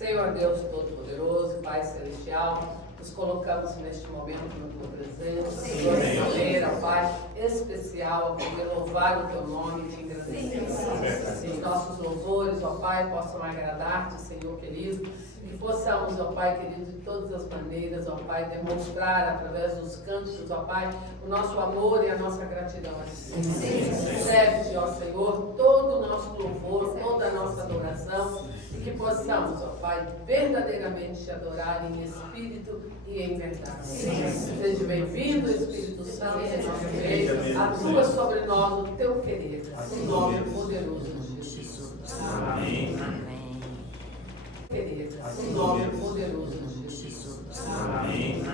Senhor Deus Todo-Poderoso, Pai Celestial, nos colocamos neste momento na Tua presença, Senhor, de maneira, Pai, especial, a poder louvar o Teu nome e Te engrandecer. Que os nossos louvores, ó Pai, possam agradar-Te, Senhor querido, que possamos, ó Pai querido, de todas as maneiras, ó Pai, demonstrar através dos cantos, ó Pai, o nosso amor e a nossa gratidão a Ti. Recebe-te, ó Senhor, todo o nosso louvor, toda a nossa adoração, e que possamos, ó Pai, verdadeiramente Te adorar em espírito e em verdade. Seja bem-vindo, Espírito Santo, em nosso meio, atua sobre nós o Teu querer, em nome poderoso de Jesus. Amém. Querer, em nome poderoso de Jesus. Amém.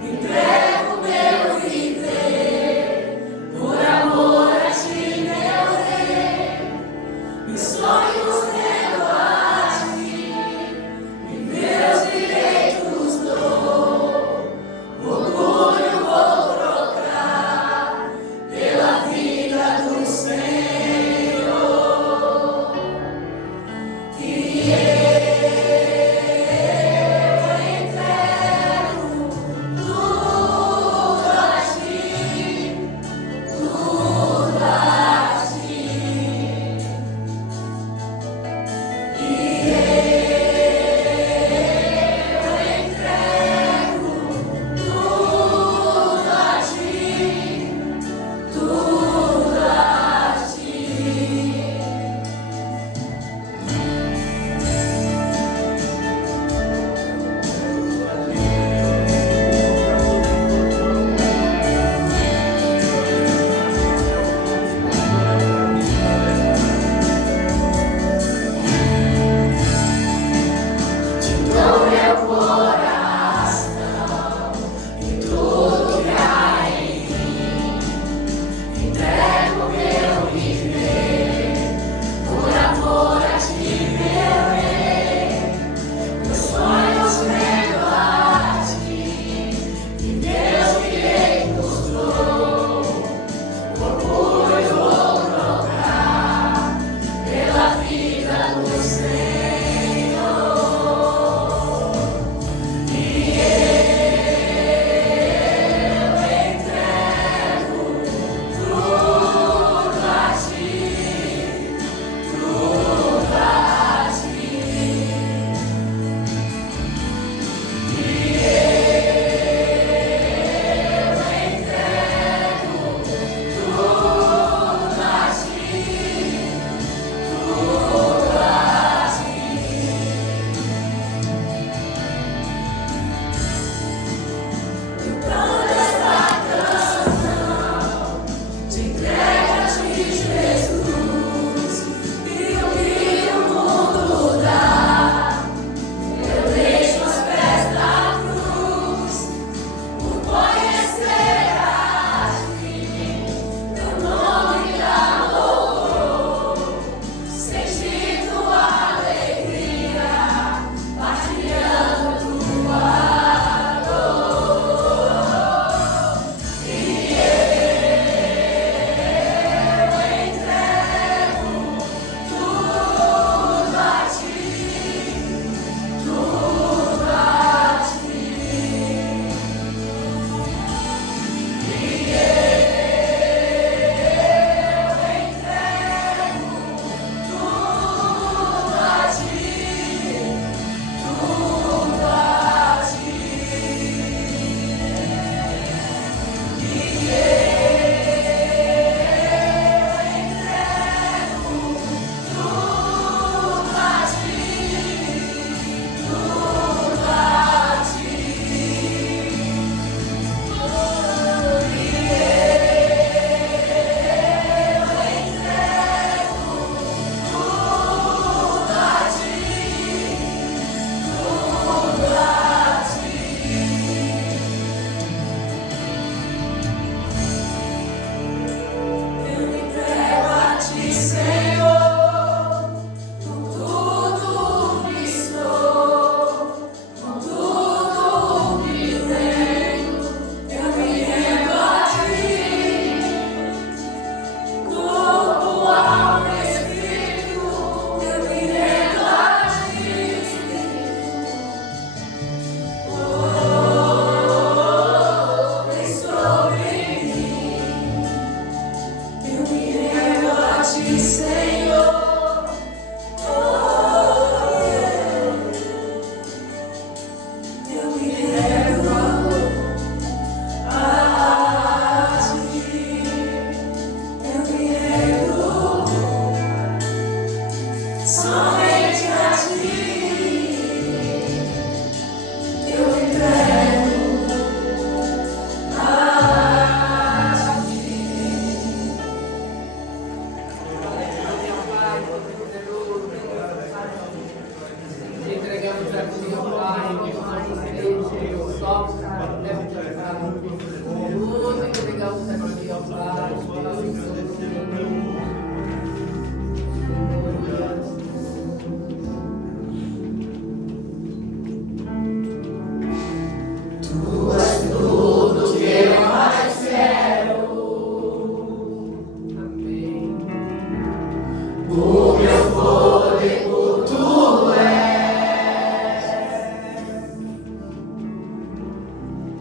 Entrego meu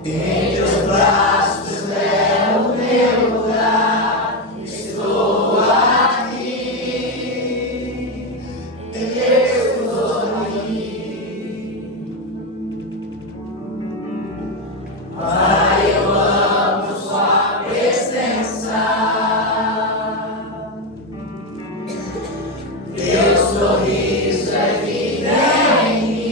Em teus braços é o meu lugar, estou aqui, Deus dormir. Pai, eu amo sua presença, teu sorriso é vida em mim.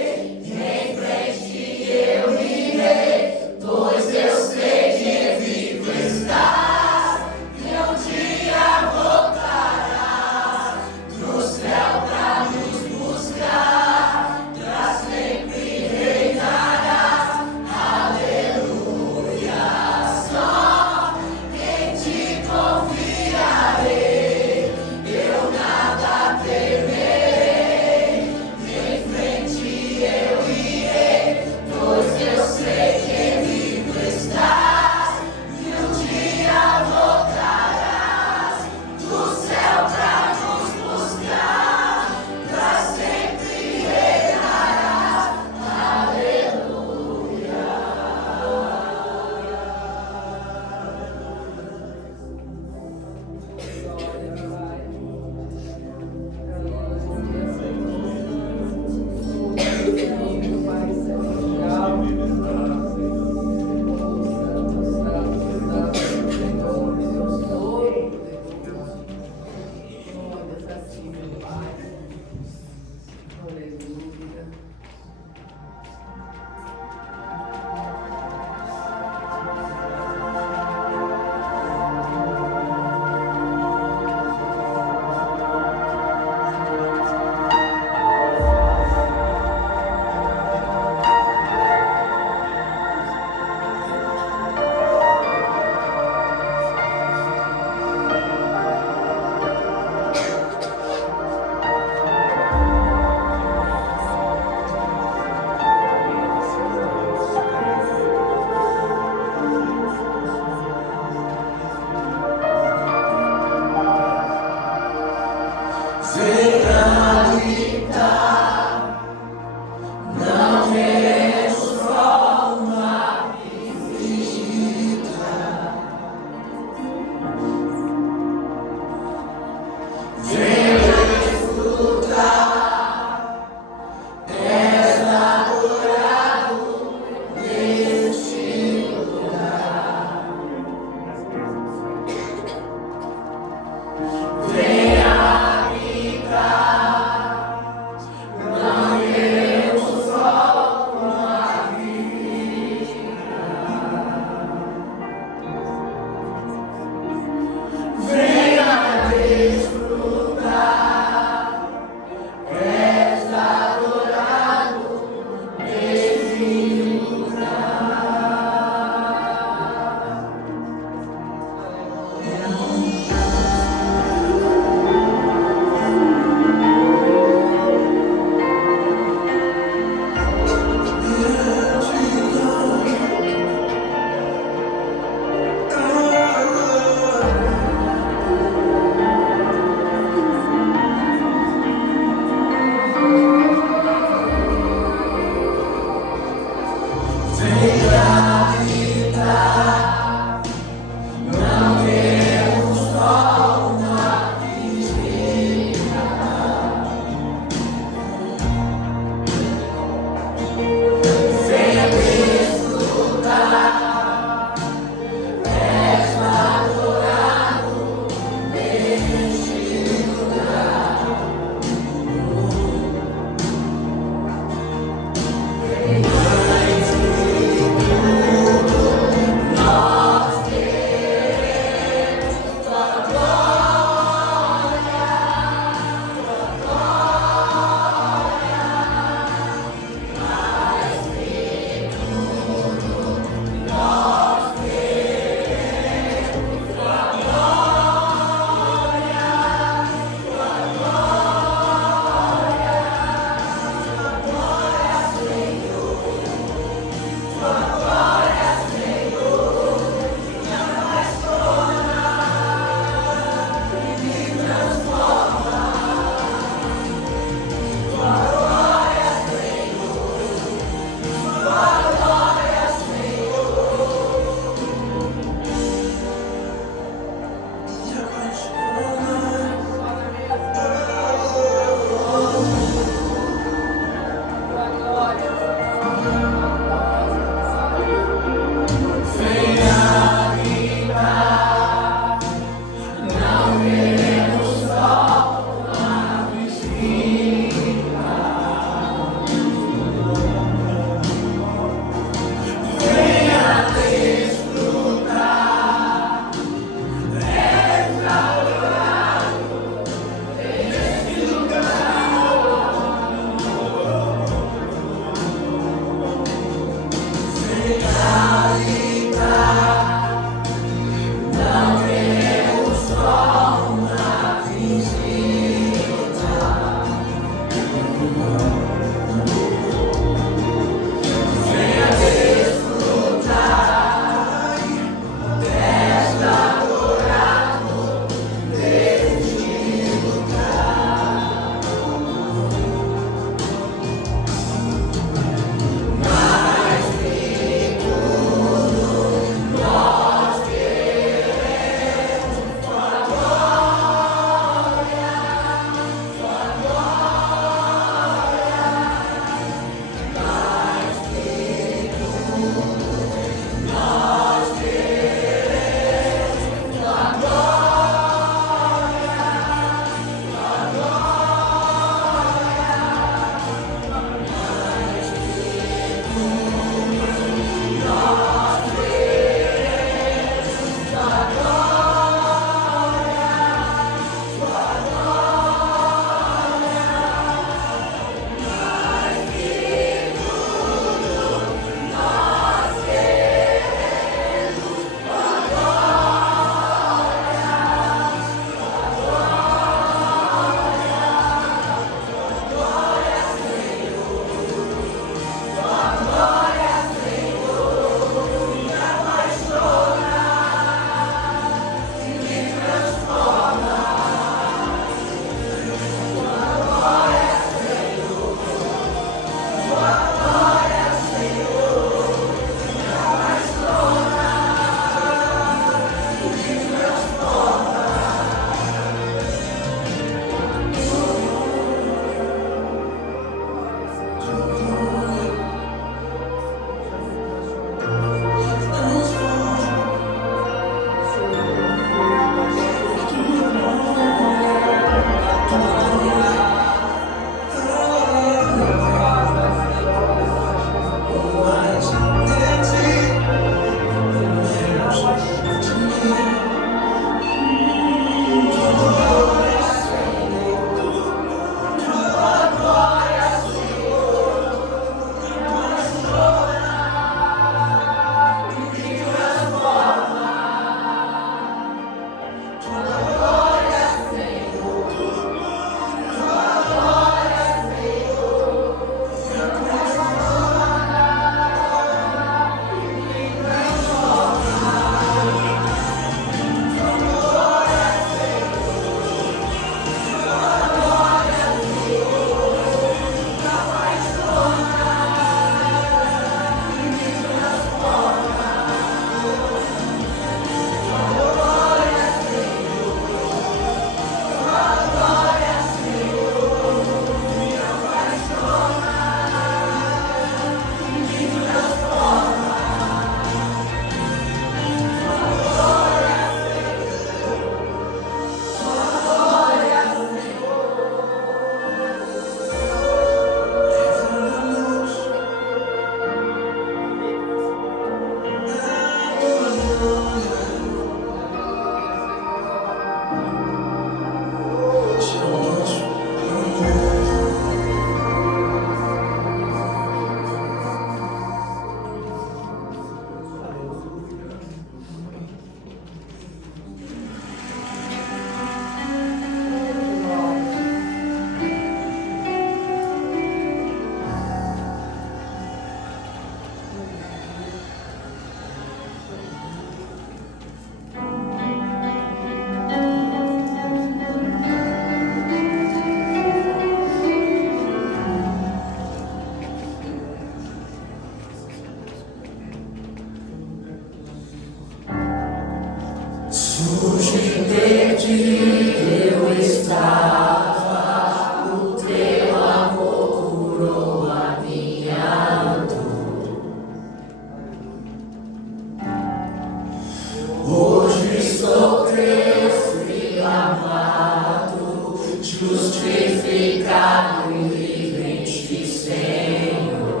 justificado e livre-te, Senhor.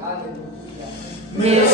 Aleluia. Meu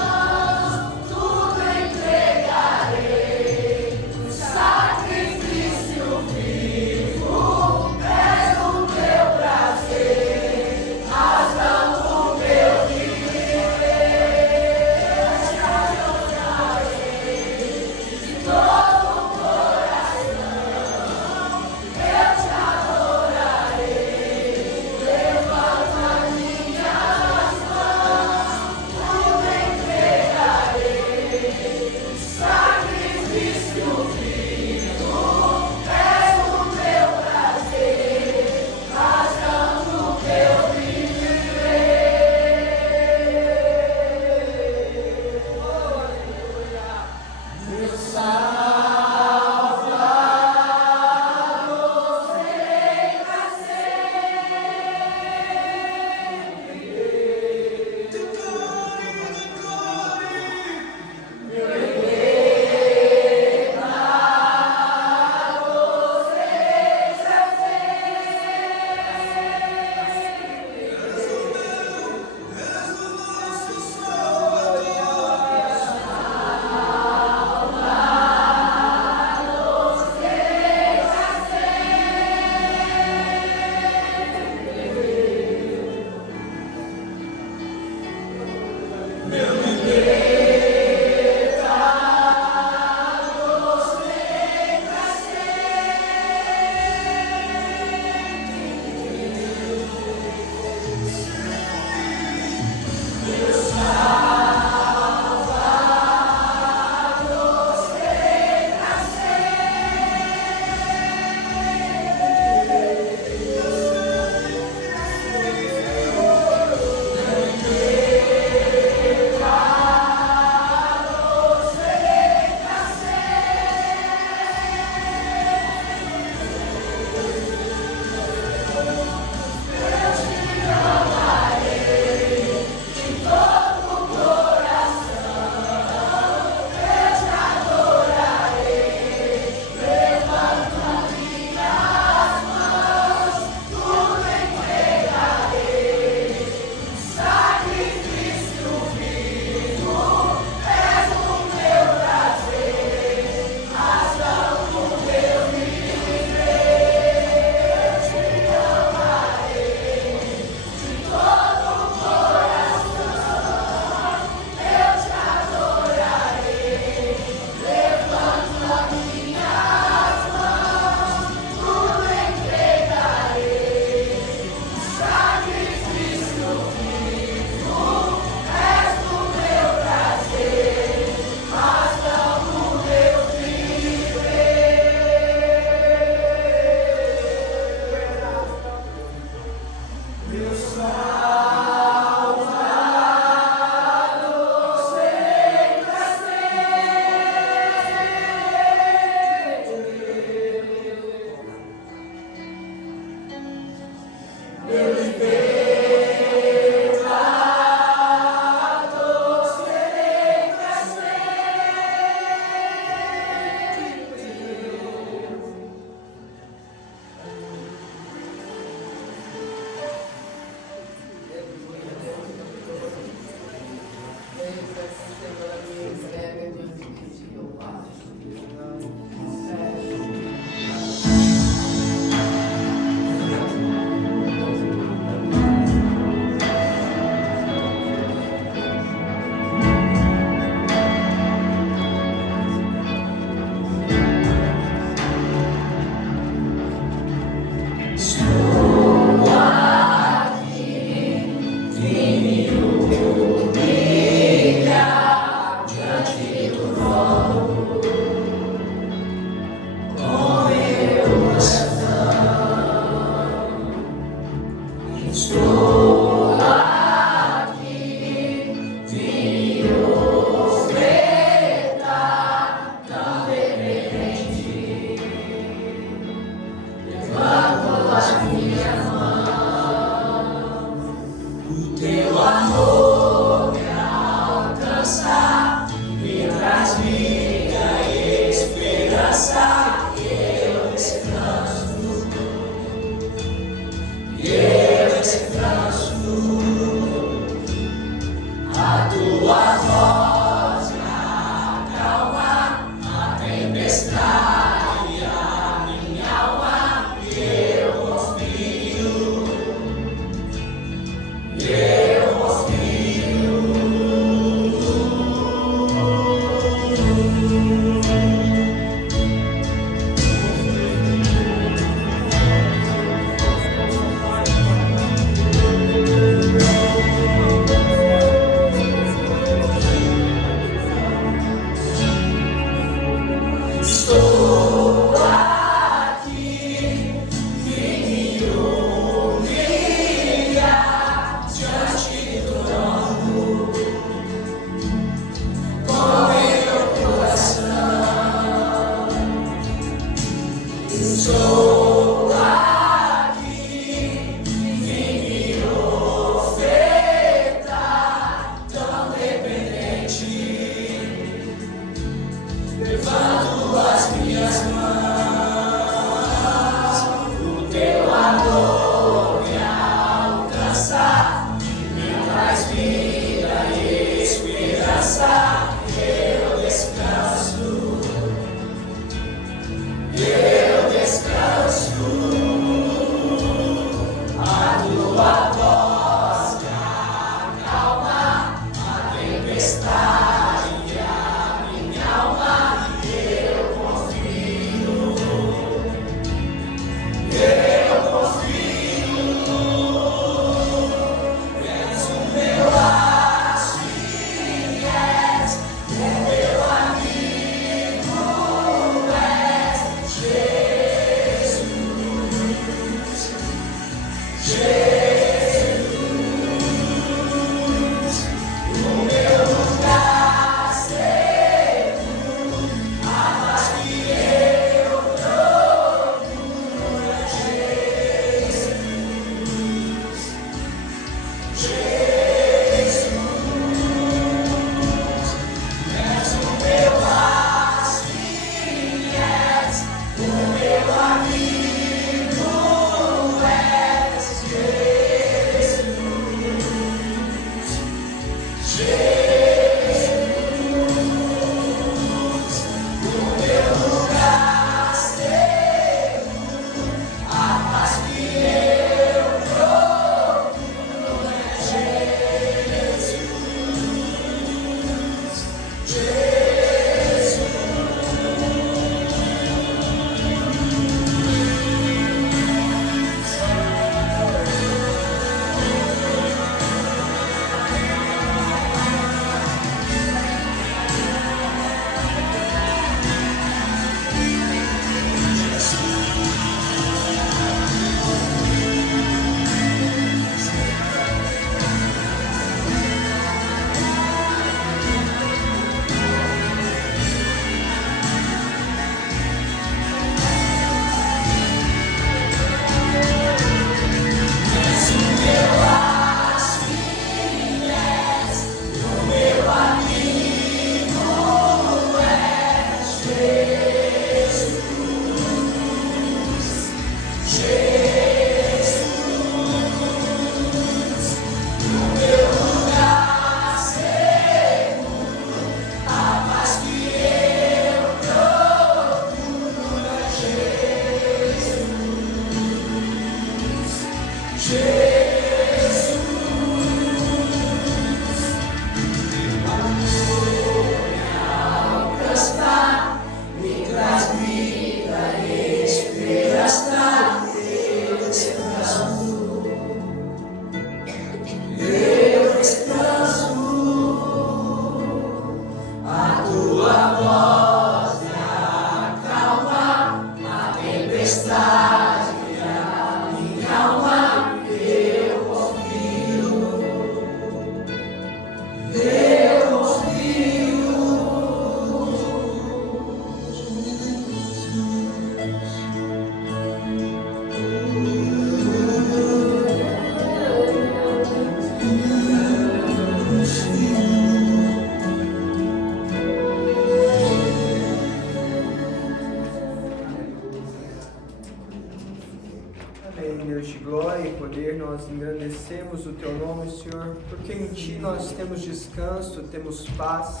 Amém, Deus de glória e poder, nós engrandecemos o Teu nome, Senhor, porque em Ti nós temos descanso, temos paz.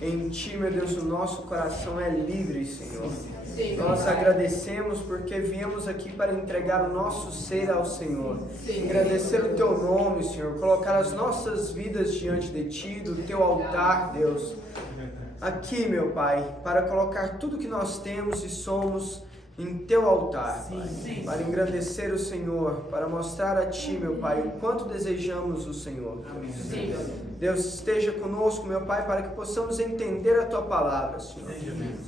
Em Ti, meu Deus, o nosso coração é livre, Senhor. Sim, Nós agradecemos porque viemos aqui para entregar o nosso ser ao Senhor. Engrandecer o Teu nome, Senhor. Colocar as nossas vidas diante de Ti, do Teu altar, Deus. Aqui, meu Pai, para colocar tudo que nós temos e somos em Teu altar, Pai. Para engrandecer o Senhor, para mostrar a Ti, meu Pai, o quanto desejamos o Senhor. Deus, esteja conosco, meu Pai, para que possamos entender a Tua palavra, Senhor.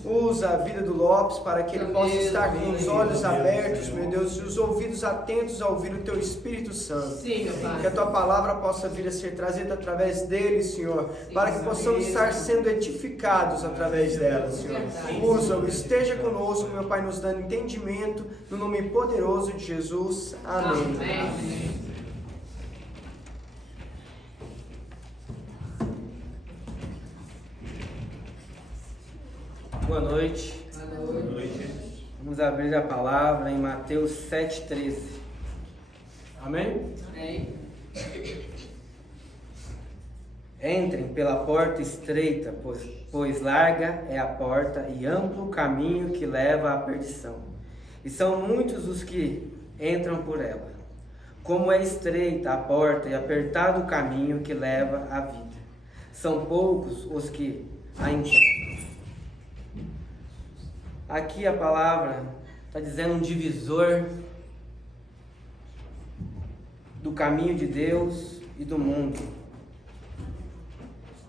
Usa a vida do Lopes para que ele possa estar com os olhos abertos, meu Deus, e os ouvidos atentos a ouvir o Teu Espírito Santo. Que a Tua palavra possa vir a ser trazida através dele, Senhor, para que possamos estar sendo edificados através dela, Senhor. Usa-o, esteja conosco, meu Pai, nos dando entendimento, no nome poderoso de Jesus. Amém. Boa noite. Boa noite. Vamos abrir a palavra em Mateus 7,13. Amém? Amém. Entrem pela porta estreita, pois larga é a porta e amplo o caminho que leva à perdição. E são muitos os que entram por ela. Como é estreita a porta e apertado o caminho que leva à vida. São poucos os que a encontram. Aqui a palavra está dizendo um divisor do caminho de Deus e do mundo.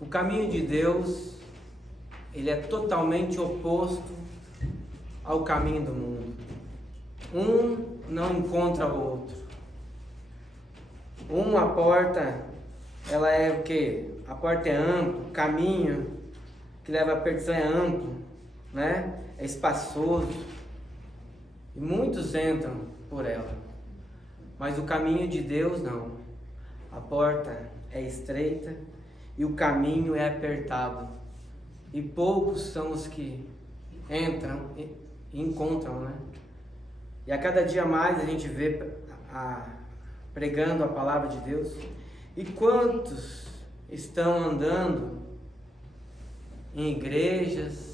O caminho de Deus, ele é totalmente oposto ao caminho do mundo. Um não encontra o outro. A porta, ela é o quê? A porta é ampla, o caminho que leva à perdição é amplo, né? É espaçoso e muitos entram por ela, mas o caminho de Deus não. A porta é estreita e o caminho é apertado e poucos são os que entram e encontram, né? E a cada dia mais a gente vê pregando a palavra de Deus, e quantos estão andando em igrejas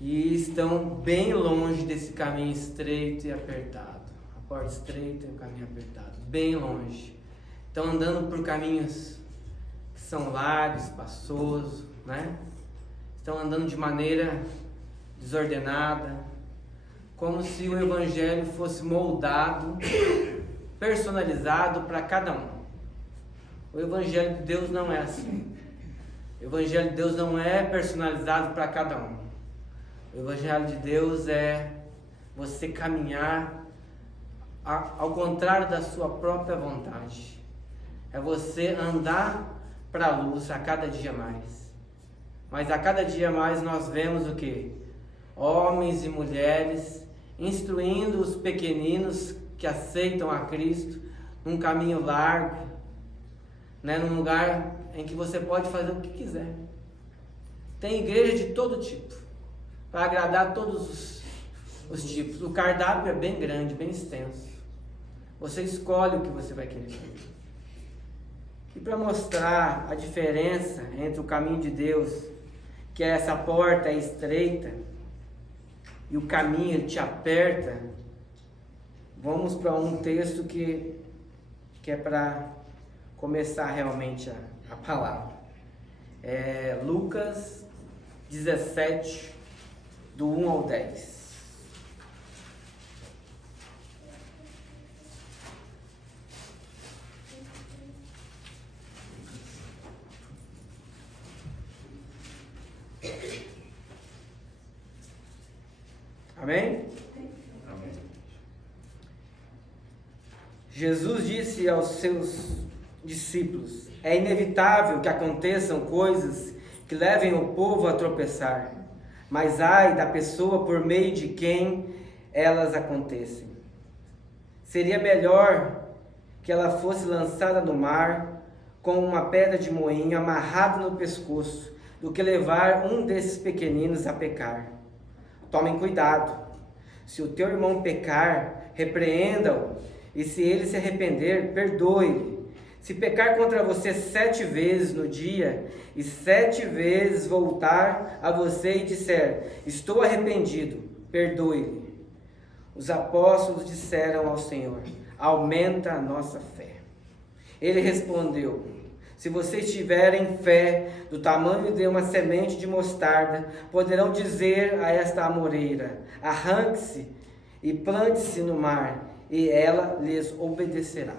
e estão bem longe desse caminho estreito e apertado. A porta estreita e o caminho apertado. Bem longe. Estão andando por caminhos que são largos, espaçosos, né? Estão andando de maneira desordenada, como se o Evangelho fosse moldado, personalizado para cada um. O Evangelho de Deus não é assim. O Evangelho de Deus não é personalizado para cada um. O Evangelho de Deus é você caminhar ao contrário da sua própria vontade. É você andar para a luz a cada dia mais. Mas a cada dia mais nós vemos o quê? Homens e mulheres instruindo os pequeninos que aceitam a Cristo num caminho largo, né? Num lugar em que você pode fazer o que quiser. Tem igreja de todo tipo, para agradar todos os tipos. O cardápio é bem grande, bem extenso. Você escolhe o que você vai querer. E para mostrar a diferença entre o caminho de Deus, que é essa porta estreita, e o caminho te aperta, vamos para um texto que é para começar realmente a palavra. É Lucas 17, do 1 ao 10. Amém? Amém. Jesus disse aos seus discípulos: é inevitável que aconteçam coisas que levem o povo a tropeçar, mas ai da pessoa por meio de quem elas acontecem. Seria melhor que ela fosse lançada no mar com uma pedra de moinho amarrada no pescoço, do que levar um desses pequeninos a pecar. Tomem cuidado. Se o teu irmão pecar, repreenda-o, e se ele se arrepender, perdoe-lhe. Se pecar contra você 7 vezes no dia, e 7 vezes voltar a você e disser, estou arrependido, perdoe-lhe. Os apóstolos disseram ao Senhor, aumenta a nossa fé. Ele respondeu, se vocês tiverem fé do tamanho de uma semente de mostarda, poderão dizer a esta amoreira, arranque-se e plante-se no mar, e ela lhes obedecerá.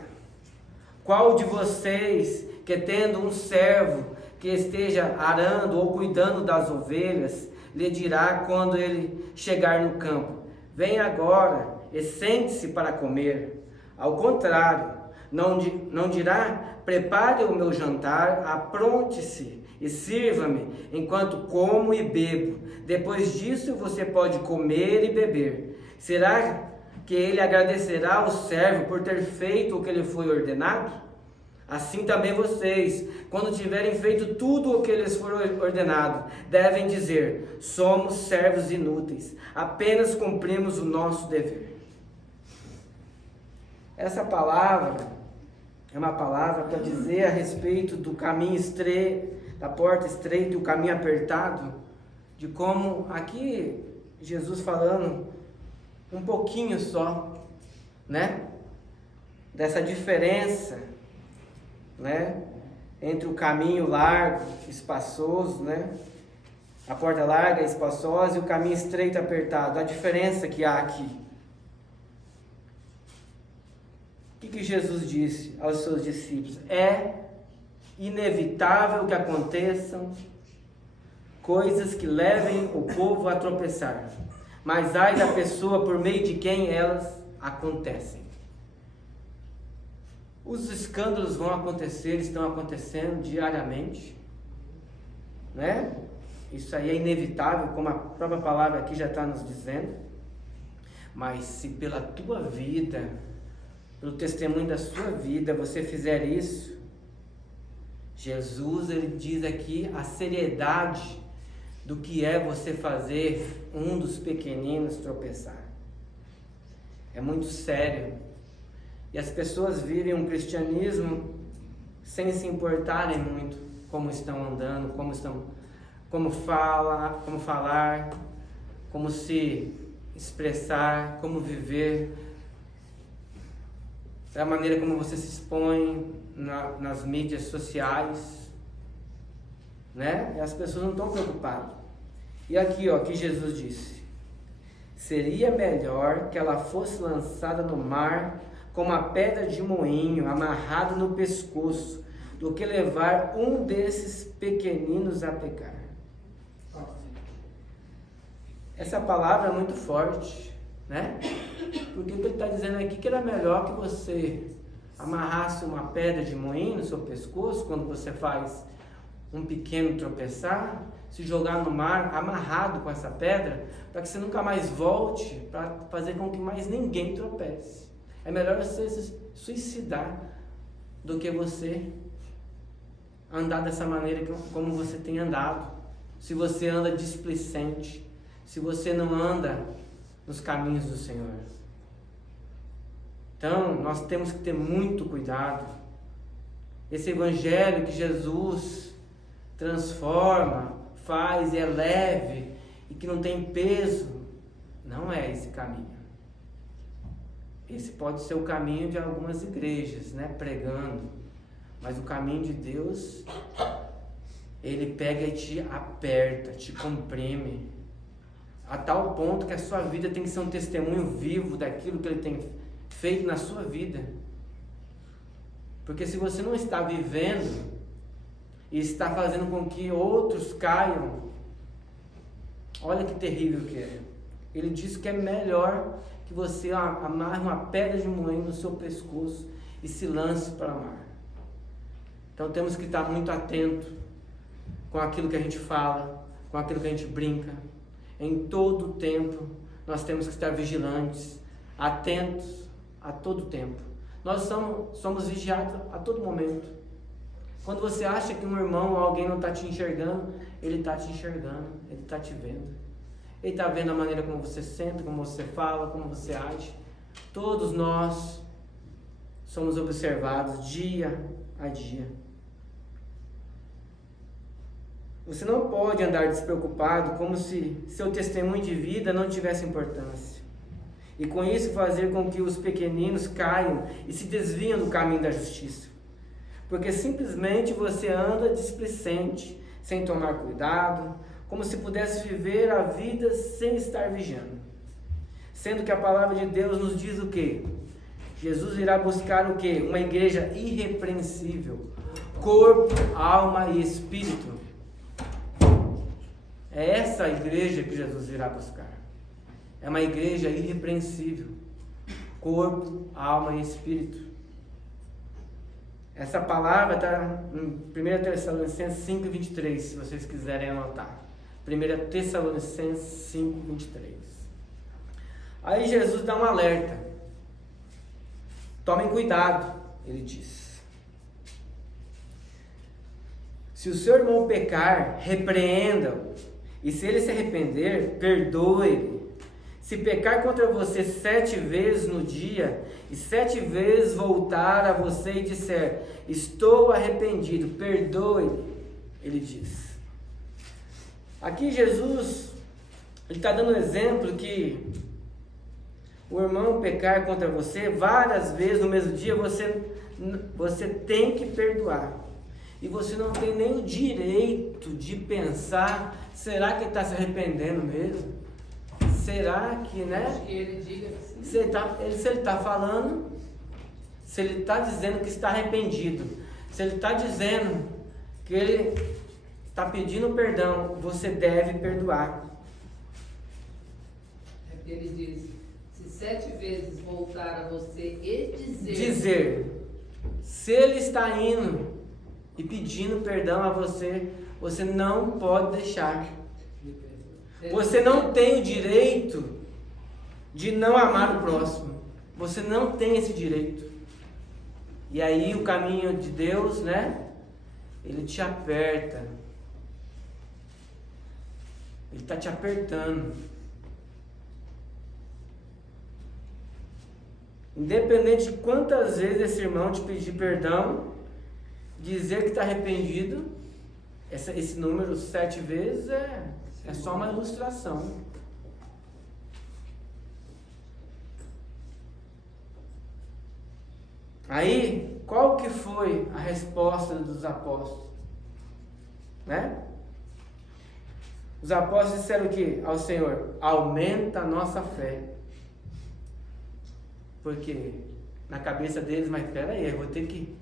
Qual de vocês, que tendo um servo que esteja arando ou cuidando das ovelhas, lhe dirá quando ele chegar no campo, venha agora e sente-se para comer? Ao contrário, não dirá, prepare o meu jantar, apronte-se e sirva-me enquanto como e bebo. Depois disso você pode comer e beber. Será que ele agradecerá ao servo por ter feito o que lhe foi ordenado? Assim também vocês, quando tiverem feito tudo o que lhes for ordenado, devem dizer, somos servos inúteis, apenas cumprimos o nosso dever. Essa palavra é uma palavra para dizer a respeito do caminho estreito, da porta estreita e o caminho apertado, de como aqui Jesus falando um pouquinho só, né? Dessa diferença, né? Entre o caminho largo, espaçoso, né? A porta larga, espaçosa e o caminho estreito, apertado. A diferença que há aqui. O que Jesus disse aos seus discípulos? É inevitável que aconteçam coisas que levem o povo a tropeçar, mas ai da pessoa por meio de quem elas acontecem. Os escândalos vão acontecer, estão acontecendo diariamente, né? Isso aí é inevitável, como a própria palavra aqui já está nos dizendo. Mas se pela tua vida, pelo testemunho da sua vida, você fizer isso, Jesus, ele diz aqui a seriedade do que é você fazer um dos pequeninos tropeçar. É muito sério. E as pessoas vivem um cristianismo sem se importarem muito como estão andando, como falar, como se expressar, como viver, da maneira como você se expõe nas mídias sociais, né? E as pessoas não estão preocupadas. E aqui, ó, que Jesus disse: seria melhor que ela fosse lançada no mar com uma pedra de moinho amarrada no pescoço, do que levar um desses pequeninos a pecar. Essa palavra é muito forte, né? Porque ele está dizendo aqui que era melhor que você amarrasse uma pedra de moinho no seu pescoço quando você faz um pequeno tropeçar, se jogar no mar amarrado com essa pedra, para que você nunca mais volte, para fazer com que mais ninguém tropece. É melhor você se suicidar do que você andar dessa maneira como você tem andado. Se você anda displicente, se você não anda nos caminhos do Senhor. Então, nós temos que ter muito cuidado. Esse evangelho que Jesus transforma, faz e é leve e que não tem peso, não é esse caminho. Esse pode ser o caminho de algumas igrejas, né, pregando, mas o caminho de Deus, ele pega e te aperta, te comprime, a tal ponto que a sua vida tem que ser um testemunho vivo daquilo que ele tem feito na sua vida. Porque se você não está vivendo e está fazendo com que outros caiam, olha que terrível que é. Ele diz que é melhor que você amarre uma pedra de moinho no seu pescoço e se lance para o mar. Então temos que estar muito atentos com aquilo que a gente fala, com aquilo que a gente brinca. Em todo o tempo nós temos que estar vigilantes, atentos a todo tempo. Nós somos vigiados a todo momento. Quando você acha que um irmão ou alguém não está te enxergando, ele está te enxergando, ele está te vendo. Ele está vendo a maneira como você sente, como você fala, como você age. Todos nós somos observados dia a dia. Você não pode andar despreocupado como se seu testemunho de vida não tivesse importância. E com isso fazer com que os pequeninos caiam e se desviem do caminho da justiça. Porque simplesmente você anda displicente, sem tomar cuidado, como se pudesse viver a vida sem estar vigiando. Sendo que a palavra de Deus nos diz o quê? Jesus irá buscar o quê? Uma igreja irrepreensível, corpo, alma e espírito. É essa a igreja que Jesus irá buscar. É uma igreja irrepreensível, corpo, alma e espírito. Essa palavra está em 1 Tessalonicenses 5:23, se vocês quiserem anotar. 1 Tessalonicenses 5:23. Aí Jesus dá um alerta. Tomem cuidado, ele diz. Se o seu irmão pecar, repreenda-o. E se ele se arrepender, perdoe-lhe. Se pecar contra você 7 vezes no dia, e 7 vezes voltar a você e disser, estou arrependido, perdoe-lhe, ele diz. Aqui Jesus, ele está dando um exemplo que o irmão pecar contra você, várias vezes no mesmo dia, você tem que perdoar. E você não tem nem o direito de pensar, será que ele está se arrependendo mesmo? Será que, né? Acho que ele diga assim. Se ele está falando, se ele está dizendo que está arrependido, se ele está dizendo que ele está pedindo perdão, você deve perdoar. É que ele diz, se 7 vezes voltar a você e Dizer, se ele está indo e pedindo perdão a você, você não pode deixar. Você não tem o direito de não amar o próximo. Você não tem esse direito. E aí o caminho de Deus, né? Ele te aperta. Ele está te apertando. Independente de quantas vezes esse irmão te pedir perdão, dizer que está arrependido, esse número 7 vezes é só uma ilustração. Aí, qual que foi a resposta dos apóstolos? Né? Os apóstolos disseram o quê? Ao Senhor, aumenta a nossa fé. Porque na cabeça deles, mas peraí, eu vou ter que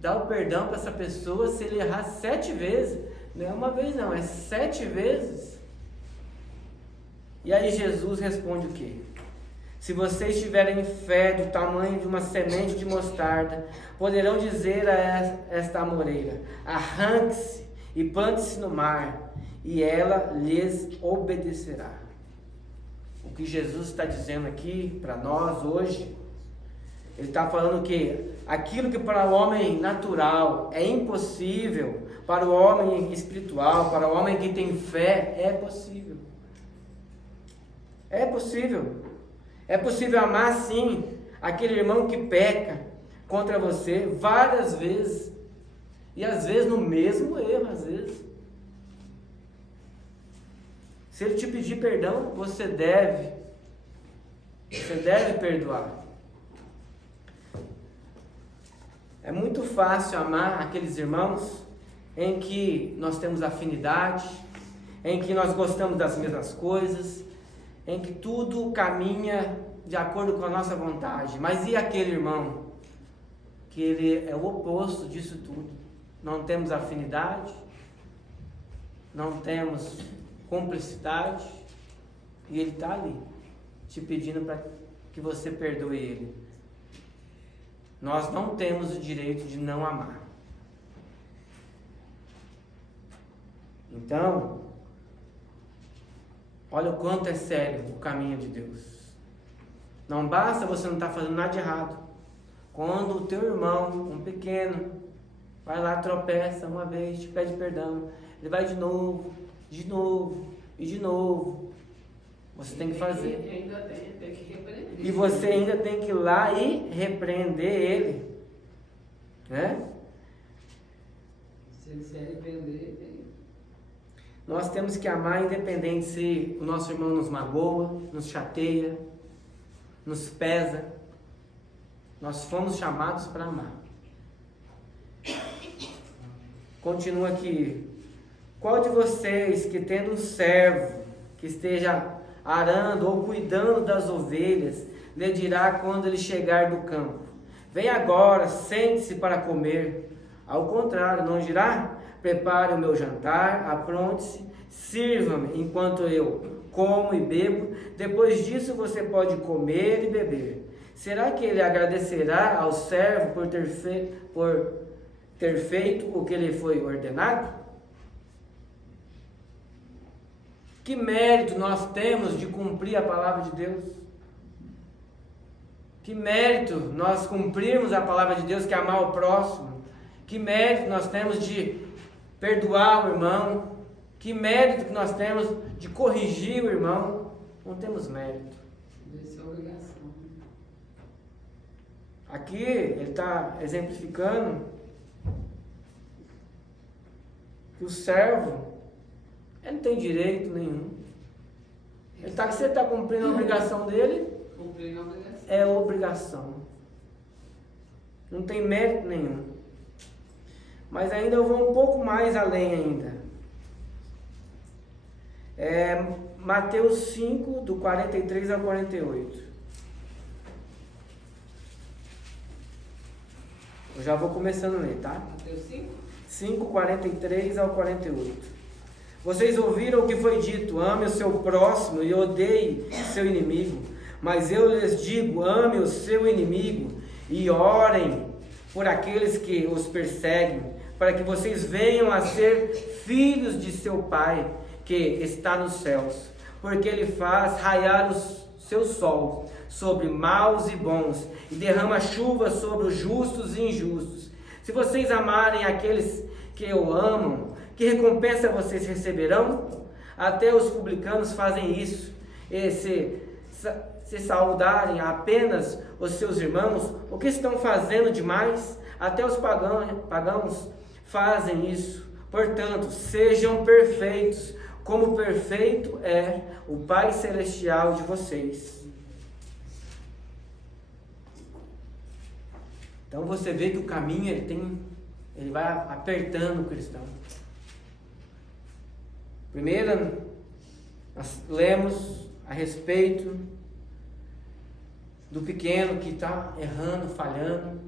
dar o perdão para essa pessoa se ele errar 7 vezes. Não é uma vez não, é 7 vezes. E aí Jesus responde o quê? Se vocês tiverem fé do tamanho de uma semente de mostarda, poderão dizer a esta amoreira, arranque-se e plante-se no mar, e ela lhes obedecerá. O que Jesus está dizendo aqui para nós hoje, ele está falando que aquilo que para o homem natural é impossível, para o homem espiritual, para o homem que tem fé, é possível. É possível. É possível amar sim aquele irmão que peca contra você várias vezes. E às vezes no mesmo erro, às vezes. Se ele te pedir perdão, você deve perdoar. É muito fácil amar aqueles irmãos em que nós temos afinidade, em que nós gostamos das mesmas coisas, em que tudo caminha de acordo com a nossa vontade. Mas e aquele irmão que ele é o oposto disso tudo? Não temos afinidade, não temos cumplicidade, e ele está ali te pedindo para que você perdoe ele. Nós não temos o direito de não amar. Então, olha o quanto é sério o caminho de Deus. Não basta você não estar fazendo nada de errado. Quando o teu irmão, um pequeno, vai lá, tropeça uma vez, te pede perdão, ele vai de novo, de novo e de novo. Você tem que fazer. Ainda tem que repreender. E você ainda tem que ir lá e repreender ele. Né? Se ele se arrepender, tem. Nós temos que amar independente se o nosso irmão nos magoa, nos chateia, nos pesa. Nós fomos chamados para amar. Continua aqui. Qual de vocês que tendo um servo que esteja arando ou cuidando das ovelhas, lhe dirá quando ele chegar do campo: vem agora, sente-se para comer? Ao contrário, não dirá: prepare o meu jantar, apronte-se, sirva-me enquanto eu como e bebo, depois disso você pode comer e beber. Será que ele agradecerá ao servo por ter feito o que lhe foi ordenado? Que mérito nós temos de cumprir a palavra de Deus? Que mérito nós cumprirmos a palavra de Deus, que é amar o próximo? Que mérito nós temos de perdoar o irmão? Que mérito que nós temos de corrigir o irmão? Não temos mérito. Isso é obrigação. Aqui ele está exemplificando que o servo, ele não tem direito nenhum. Se ele está cumprindo a obrigação dele, Cumprir a obrigação. é obrigação. Não tem mérito nenhum. Mas ainda eu vou um pouco mais além ainda. Mateus 5, do 43 ao 48. Eu já vou começando a ler, tá? Mateus 5? 5, 43 ao 48. Vocês ouviram o que foi dito: ame o seu próximo e odeie seu inimigo. Mas eu lhes digo: ame o seu inimigo e orem por aqueles que os perseguem, para que vocês venham a ser filhos de seu Pai que está nos céus, porque ele faz raiar o seu sol sobre maus e bons e derrama chuva sobre os justos e injustos. Se vocês amarem aqueles que o amam, que recompensa vocês receberão? Até os publicanos fazem isso. E se saudarem apenas os seus irmãos, o que estão fazendo demais? Até os pagãos fazem isso. Portanto, sejam perfeitos, como perfeito é o Pai Celestial de vocês. Então você vê que o caminho ele vai apertando o cristão. Primeiro, nós lemos a respeito do pequeno que está errando, falhando,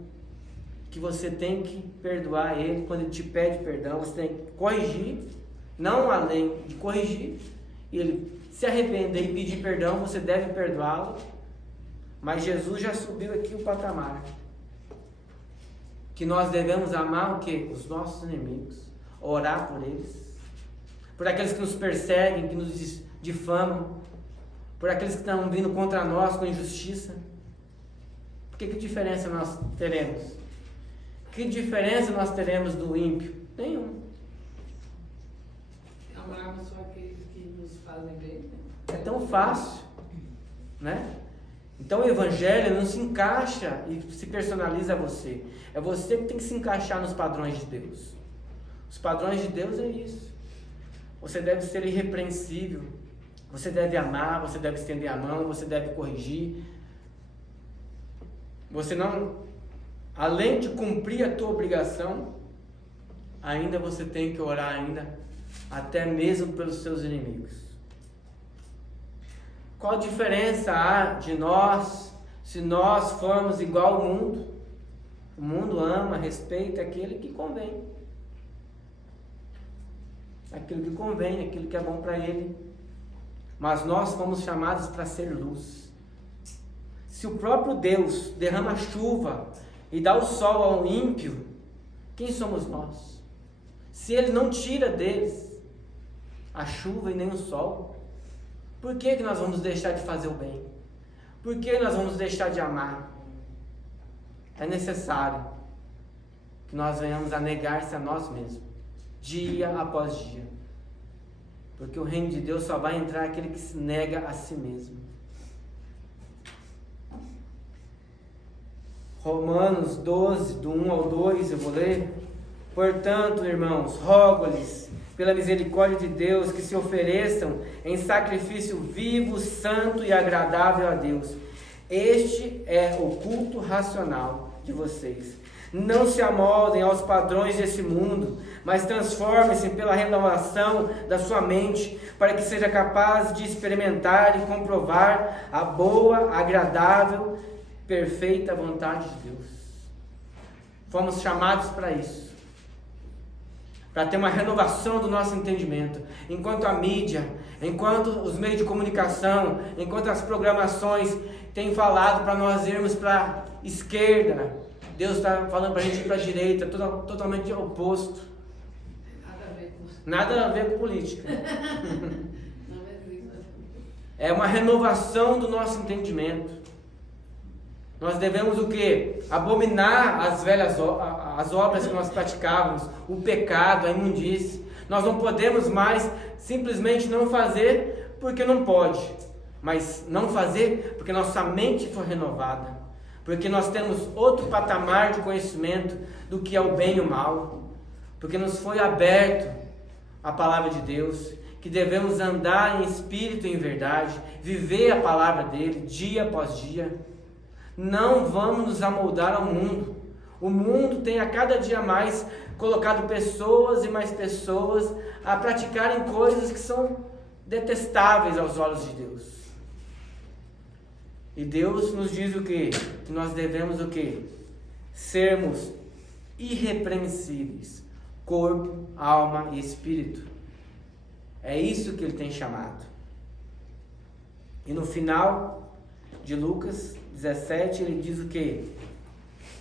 que você tem que perdoar ele quando ele te pede perdão. Você tem que corrigir, não além de corrigir, ele se arrepender e pedir perdão, você deve perdoá-lo. Mas Jesus já subiu aqui o patamar, que nós devemos amar o quê? Os nossos inimigos, orar por eles, por aqueles que nos perseguem, que nos difamam, por aqueles que estão vindo contra nós com injustiça. Porque que diferença nós teremos? Que diferença nós teremos do ímpio? Nenhum. Amarmos só aqueles que nos fazem bem. É tão fácil, né? Então o evangelho não se encaixa e se personaliza a você. É você que tem que se encaixar nos padrões de Deus. Os padrões de Deus é isso. Você deve ser irrepreensível. Você deve amar, você deve estender a mão, você deve corrigir. Você não, além de cumprir a tua obrigação, ainda você tem que orar ainda, até mesmo pelos seus inimigos. Qual a diferença há de nós, se nós formos igual ao mundo? O mundo ama, respeita aquele que convém. Aquilo que convém, aquilo que é bom para ele. Mas nós fomos chamados para ser luz. Se o próprio Deus derrama chuva e dá o sol ao ímpio, quem somos nós? Se ele não tira deles a chuva e nem o sol, por que nós vamos deixar de fazer o bem? Por que nós vamos deixar de amar? É necessário que nós venhamos a negar-se a nós mesmos, dia após dia. Porque o reino de Deus só vai entrar aquele que se nega a si mesmo. Romanos 12, do 1 ao 2, eu vou ler. Portanto, irmãos, rogo-lhes, pela misericórdia de Deus, que se ofereçam em sacrifício vivo, santo e agradável a Deus. Este é o culto racional de vocês. Não se amoldem aos padrões desse mundo, mas transformem-se pela renovação da sua mente, para que seja capaz de experimentar e comprovar a boa, agradável, perfeita vontade de Deus. Fomos chamados para isso, para ter uma renovação do nosso entendimento. Enquanto a mídia, enquanto os meios de comunicação, enquanto as programações têm falado para nós irmos para a esquerda, Deus está falando para a gente ir para a direita, totalmente oposto. Nada a ver com política. É uma renovação do nosso entendimento. Nós devemos o quê? Abominar as obras que nós praticávamos, o pecado, a imundície. Nós não podemos mais simplesmente não fazer porque não pode, mas não fazer porque nossa mente foi renovada, porque nós temos outro patamar de conhecimento do que é o bem e o mal, porque nos foi aberto a palavra de Deus, que devemos andar em espírito e em verdade, viver a palavra dele dia após dia. Não vamos nos amoldar ao mundo. O mundo tem a cada dia mais colocado pessoas e mais pessoas a praticarem coisas que são detestáveis aos olhos de Deus. E Deus nos diz o quê? Que nós devemos o quê? Sermos irrepreensíveis, corpo, alma e espírito. É isso que ele tem chamado. E no final de Lucas 17, ele diz o quê?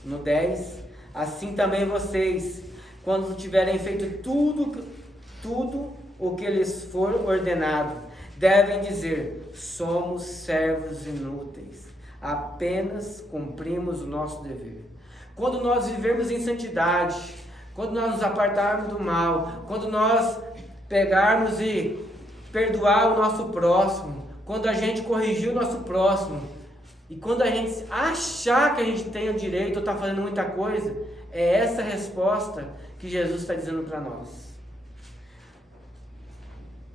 No 10, assim também vocês, quando tiverem feito tudo o que lhes for ordenado, devem dizer: somos servos inúteis, apenas cumprimos o nosso dever. Quando nós vivermos em santidade, quando nós nos apartarmos do mal, quando nós pegarmos e perdoar o nosso próximo, quando a gente corrigir o nosso próximo, e quando a gente achar que a gente tem o direito ou está fazendo muita coisa, é essa resposta que Jesus está dizendo para nós.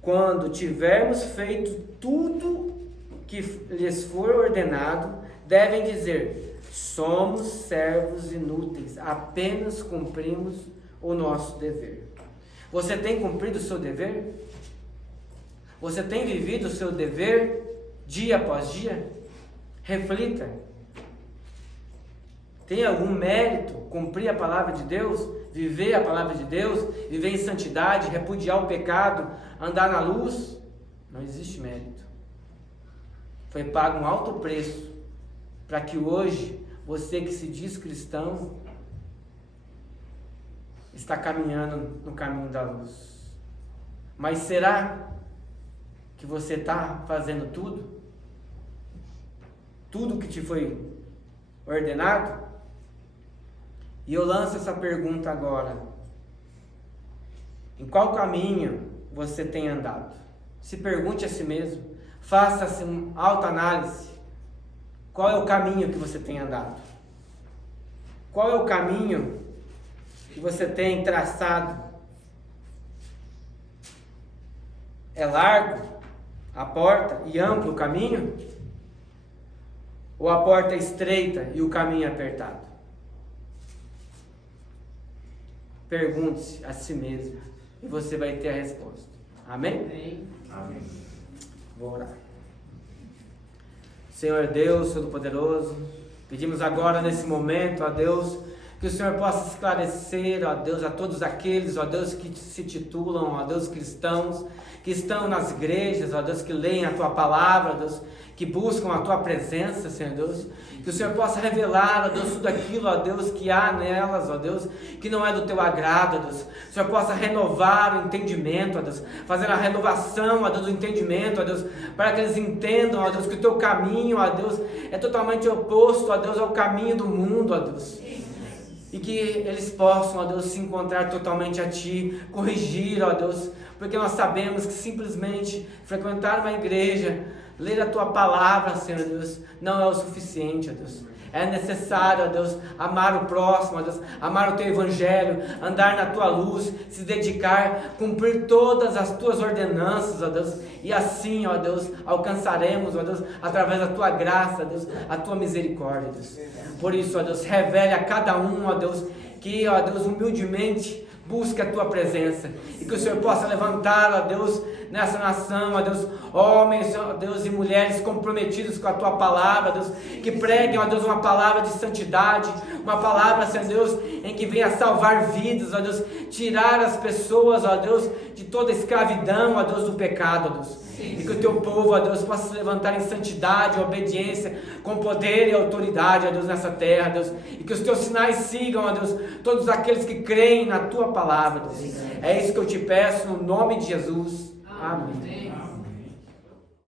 Quando tivermos feito tudo que lhes for ordenado, devem dizer: somos servos inúteis, apenas cumprimos o nosso dever. Você tem cumprido o seu dever? Você tem vivido o seu dever dia após dia? Reflita. Tem algum mérito cumprir a palavra de Deus? Viver a palavra de Deus? Viver em santidade? Repudiar o pecado? Andar na luz? Não existe mérito. Foi pago um alto preço para que hoje, você que se diz cristão, está caminhando no caminho da luz. Mas será que você está fazendo tudo? Tudo que te foi ordenado? E eu lanço essa pergunta agora: em qual caminho você tem andado? Se pergunte a si mesmo, faça-se uma autoanálise. Qual é o caminho que você tem andado? Qual é o caminho que você tem traçado? É largo a porta e amplo o caminho? Ou a porta é estreita e o caminho é apertado? Pergunte-se a si mesmo e você vai ter a resposta. Amém? Amém. Vou orar. Senhor Deus Todo-Poderoso, pedimos agora nesse momento, ó Deus, que o Senhor possa esclarecer, ó Deus, a todos aqueles, ó Deus, que se titulam, ó Deus, cristãos, que estão nas igrejas, ó Deus, que leem a Tua palavra, ó Deus, que buscam a Tua presença, Senhor Deus, que o Senhor possa revelar, ó Deus, tudo aquilo, ó Deus, que há nelas, ó Deus, que não é do Teu agrado, ó Deus, que o Senhor possa renovar o entendimento, ó Deus, fazer a renovação, ó Deus, do entendimento, ó Deus, para que eles entendam, ó Deus, que o Teu caminho, ó Deus, é totalmente oposto, ó Deus, ao caminho do mundo, ó Deus. E que eles possam, ó Deus, se encontrar totalmente a Ti, corrigir, ó Deus, porque nós sabemos que simplesmente frequentar uma igreja, ler a Tua palavra, Senhor Deus, não é o suficiente, ó Deus. É necessário, ó Deus, amar o próximo, ó Deus, amar o Teu Evangelho, andar na Tua luz, se dedicar, cumprir todas as Tuas ordenanças, ó Deus, e assim, ó Deus, alcançaremos, ó Deus, através da Tua graça, ó Deus, a Tua misericórdia, ó Deus. Por isso, ó Deus, revele a cada um, ó Deus, que, ó Deus, humildemente busque a Tua presença, e que o Senhor possa levantar, ó Deus, nessa nação, ó Deus, homens, ó Deus, e mulheres comprometidos com a Tua palavra, ó Deus, que preguem, ó Deus, uma palavra de santidade, uma palavra, Senhor Deus, em que venha salvar vidas, ó Deus, tirar as pessoas, ó Deus, de toda escravidão, ó Deus, do pecado, ó Deus. E que o Teu povo, ó Deus, possa se levantar em santidade, obediência, com poder e autoridade, ó Deus, nessa terra, Deus. E que os Teus sinais sigam, ó Deus, todos aqueles que creem na Tua palavra, Deus. É isso que eu te peço, no nome de Jesus. Amém.